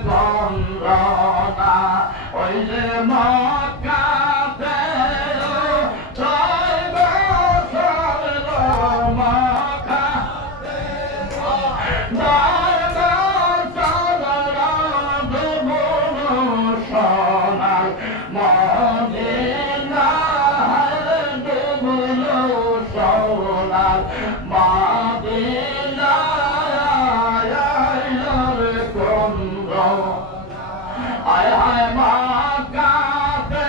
আইনোর গন্ধনা ওই যে মক্কাতে জয় বসল মক্কাতে জয় বসল আয় হায় মা কাতে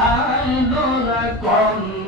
আন্দোলন